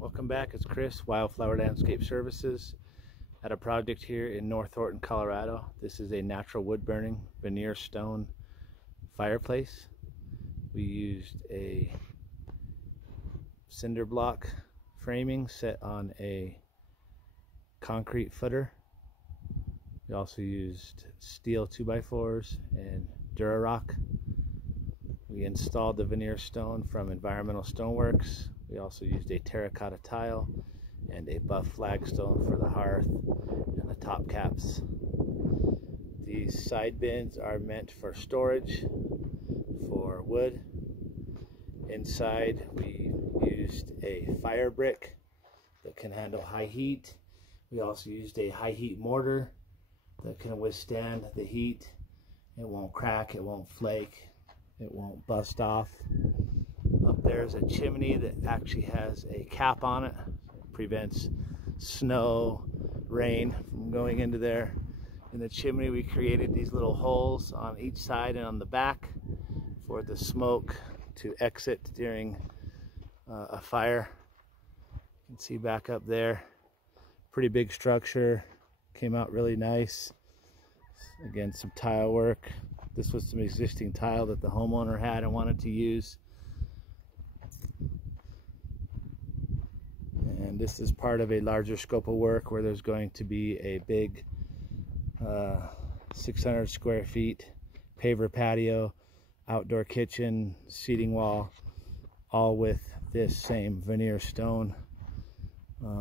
Welcome back, it's Chris, Wildflower Landscape Services, at a project here in North Thornton, Colorado. This is a natural wood burning veneer stone fireplace. We used a cinder block framing set on a concrete footer. We also used steel 2x4s and Durarock. We installed the veneer stone from Environmental Stoneworks. We also used a terracotta tile and a buff flagstone for the hearth and the top caps. These side bins are meant for storage for wood. Inside we used a fire brick that can handle high heat. We also used a high heat mortar that can withstand the heat. It won't crack, it won't flake, it won't bust off. Up there's a chimney that actually has a cap on it. It prevents snow, rain from going into there. In the chimney we created these little holes on each side and on the back for the smoke to exit during a fire. You can see back up there, pretty big structure, came out really nice. Again, some tile work. This was some existing tile that the homeowner had and wanted to use. And this is part of a larger scope of work where there's going to be a big 600 square feet paver patio, outdoor kitchen, seating wall, all with this same veneer stone.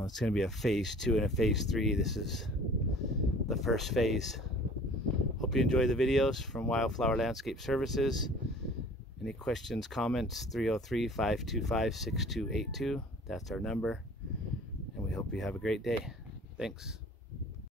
It's going to be a phase 2 and a phase 3. This is the first phase. Hope you enjoy the videos from Wildflower Landscape Services. Any questions, comments, 303-525-6282. That's our number. And we hope you have a great day. Thanks.